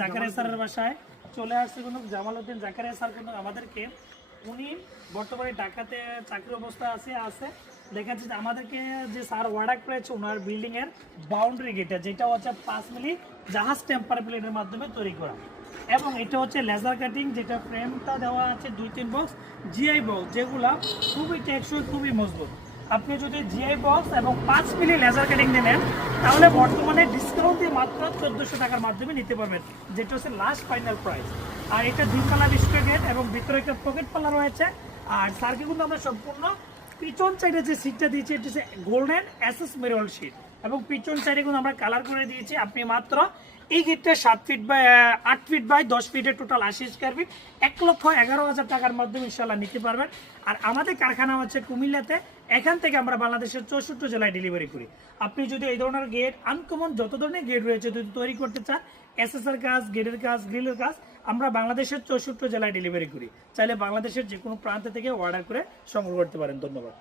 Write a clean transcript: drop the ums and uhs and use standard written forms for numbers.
জাকারিয়া স্যারের বাসায় চলে আসছে কিন্তু জামালউদ্দিন জাকারিয়া স্যার কিন্তু আমাদেরকে উনি বর্তমানে ঢাকাতে চাকরি অবস্থা আছে দেখাচ্ছে যে আমাদেরকে যে স্যার ওয়ার্ডার করেছে ওনার বিল্ডিং এর বাউন্ডারি গেটে, যেটা হচ্ছে 5 মিলি জাহাজ টেম্পার প্লেটের মাধ্যমে তৈরি করা, এবং এটা হচ্ছে লেজার কাটিং, যেটা ফ্রেমটা দেওয়া আছে 2-3 বক্স জিআই বক্স, যেগুলা খুবই টেকসই, খুবই মজবুত। আপনি যদি জিআই বক্স এবং 5 মিলি লেজার কাটিং নেন তাহলে বর্তমানে ডিসকাউন্ট দিয়ে মাত্র 1400 টাকার মাধ্যমে নিতে পারবেন, যেটা হচ্ছে লাস্ট ফাইনাল প্রাইস। আর এটা 2 কালার স্কোয়ার গেট এবং ভিতরে একটা পকেট পাল্লা রয়েছে। আর স্যারকে কিন্তু আমরা সম্পূর্ণ পিছন সাইডে যে সিটটা দিয়েছি এটা হচ্ছে গোল্ডেন এসএস মেরল শিট, এবং পিছন সাইডে কিন্তু আমরা কালার করে দিয়েছি। আপনি মাত্র এই গেটটা 7 ফিট বাই 8 ফিট বাই 10 ফিটের টোটাল 80 স্কোয়ার ফিট 1,11,000 টাকার মাধ্যমে ইনশাল্লাহ নিতে পারবেন। আর আমাদের কারখানা হচ্ছে কুমিল্লাতে, এখান থেকে আমরা বাংলাদেশের 64 জেলায় ডেলিভারি করি। আপনি যদি এই ধরনের গেট আনকমন যত ধরনের গেট রয়েছে যদি তৈরি করতে চান, এসএসআর কাজ, গেটের কাজ, গ্রিলের কাজ, আমরা বাংলাদেশের 64 জেলায় ডেলিভারি করি। চাইলে বাংলাদেশের যে কোনো প্রান্ত থেকে অর্ডার করে সংগ্রহ করতে পারেন। ধন্যবাদ।